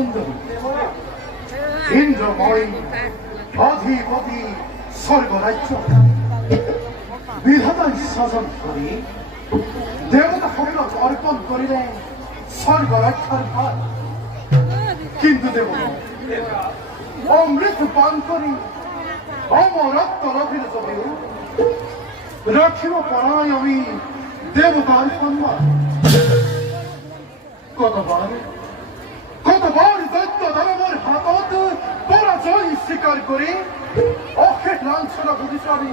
সুন্দরী ইন্দ্রময়ী অধিপতি স্বর্গরাজ্য বিধাতাই শাসন করি দেবতা সকলক অর্পণ করিলে স্বর্গ রক্ষার ভার কিন্তু দেবতা অমৃত পান করি অমরত্ব রথের যদিও রাখিব পরায় আমি দেবতার সম্মান কতবার দৈত্য দানবের হাতত পরাজয় স্বীকার করে অশেষ লাঞ্ছনা বুঝিস আমি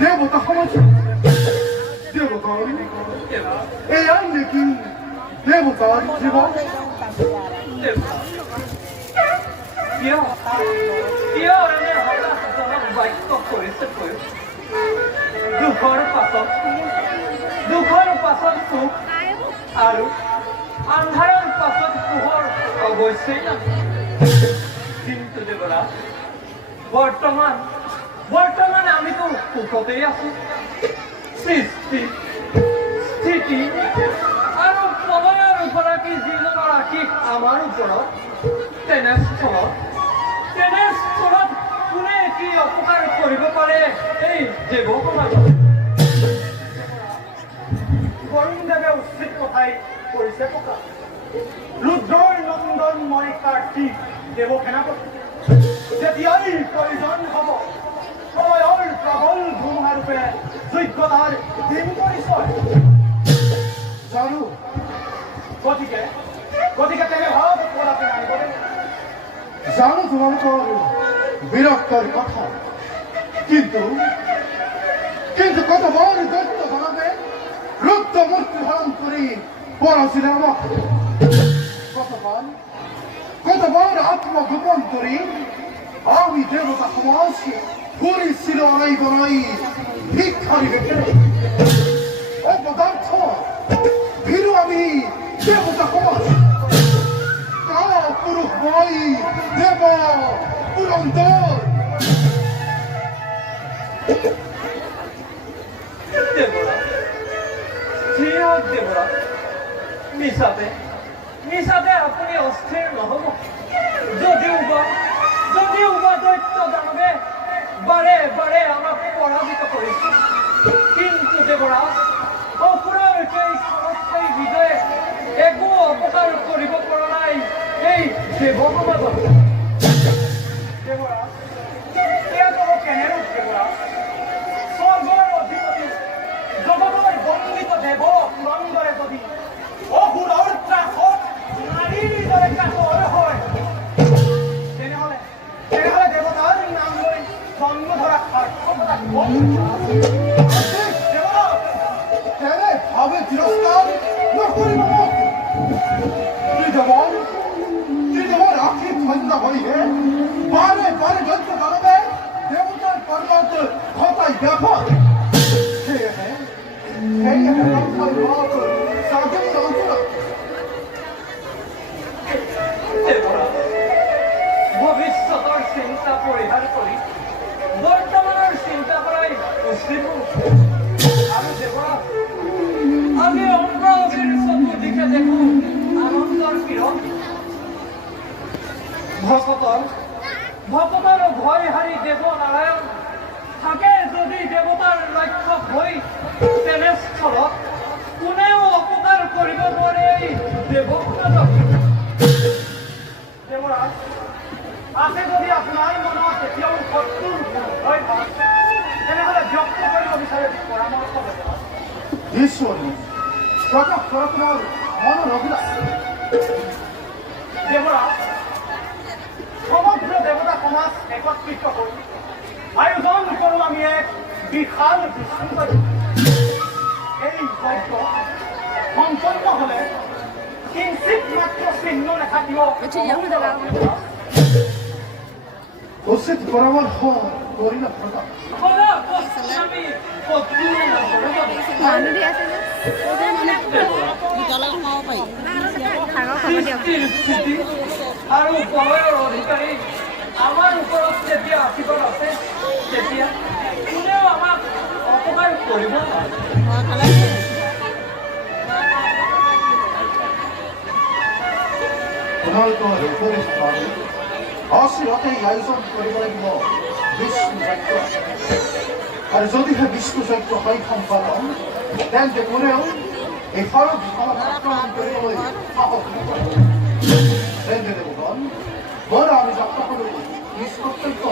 দেবতা সমাজ দেবতার এই আই নাকি দেবতার জীবন দুখৰ পাছত সুখ আৰু আন্ধাৰৰ পাছত পোহৰ অৱশ্যেই নাহে কিন্তু দেৱৰা বৰ্তমান আমিতো সুখতেই আছো সৃষ্টি স্থিতি আৰু প্ৰলয়ৰ উপৰাকী যিজন ৰাশিক আমাৰ ওপৰত তেনেস্থলত কোনে কি অপকাৰ কৰিব পাৰে এই জীৱ সমাজত বৰুণদেৱে উচিত কথাই কৰিছে প্ৰকাশ ৰুদ্ৰৰ নন্দনময় কাৰ্তিক দেৱ সেনাপতি যেতিয়াই প্ৰয়োজন হ'ব প্ৰলয়ৰ প্ৰবল ধুমুহাৰূপে যোগ্যতাৰ দিন পৰিচয় জানো গতিকে তেনে ভাৱ পৰাতে আনিবলৈ জানো তোমালোকৰ বিৰক্তৰ কথা কিন্তু কতবার দৈত্য দানবে রুদ্র মূর্তি ধারণ করে পড়াছিল আমাকে কতবার আত্মগোপন করে আমি দেবতা সমাজ করেছিল অনাই বনাই ভিক্ষারি বেঁচে অপদার্থ ফিরু আমি দেবতা সমাজ পুরুষ মই দেব পুরন্দর দেৱৰা মিছাতে আপুনি অস্থিৰ নহ'ব যদিও বা দৈত্য দানৱে বাৰে আমাক পৰাজিত কৰিছে কিন্তু দেৱৰা অসুৰৰ সেই সমষ্টিৰ বিজয়ে একো অপকাৰ কৰিব পৰা নাই এই দেৱ সমাজত দেৱৰা এয়া ক'ব কেনেৰূপ দেৱৰা স্বৰ্গৰ অধিপতি জগতৰ বন্দিত দেৱ পুৰন্দৰে যদি অসুৰৰ ত্ৰাসত নাৰীৰ দৰে কাষৰ হয় তেনেহ'লে দেৱতাৰ নাম লৈ জন্ম ধৰা সাৰ্থকতা ভাবে তিৰস্কাৰ নকৰিব ত্ৰিদেবৰ আখি ঠান্ডা হইবে বাৰে দৈত্য দানবে দেবতাৰ পৰ্বত খতাই ব্যাপক ভৱিষ্যতৰ চিন্তা পৰিহাৰ কৰি বৰ্তমানৰ চিন্তা কৰাই উচিত আৰু দেৱৰা আমি অম্বৰীৰ চতুৰ্দিশে দেখো আনন্দৰ কিৰণ ভকতৰ ভয় হাৰি দেৱ নাৰায়ণ থাকে যদি দেৱতাৰ লক্ষ্য হৈ তেনেস্থলত কোনেও অপকাৰ কৰিব নোৱাৰে এই দেৱ সমাজক দেৱৰা আছে যদি আপোনাৰ মনত এতিয়াও শত্ৰুৰ ভয় ভাৱ তেনেহ'লে ব্যক্ত কৰিব বিচাৰে পৰামৰ্শ দেৱৰা ঈশ্বৰী প্ৰকাশ কৰা তোমাৰ মনেৰ অভিলাষ দেৱৰা সমগ্ৰ দেৱতা সমাজ একত্ৰিত হৈ আয়োজন কৰোঁ আমি এক বিশাল বিশৃংখল এই যজ্ঞ সম্পন্ন হ'লে কিঞ্চিত মাত্ৰ চিহ্ন দেখা দিব উচিত পৰামৰ্শ কৰি না প্ৰকাশ আৰু প্ৰলয়ৰ অধিকাৰী আমাৰ ওপৰত যেতিয়া আশীৰ্বাদ আছে তেতিয়া কোনেও আমাক অপকাৰ কৰিব তোমালোকৰ উপদেশ পালো অচিৰতে এই আয়োজন কৰিব লাগিব বিষ্ণু যজ্ঞ আৰু যদিহে বিষ্ণু যজ্ঞ হয় সম্পাদন তেন্তে কোনেও এই সৰগ আক্ৰমণ কৰিবলৈ সাহস নকৰে তেন্তে দেৱগণ বৰা আমি যাত্ৰা কৰোঁ নিজ কৰ্তব্য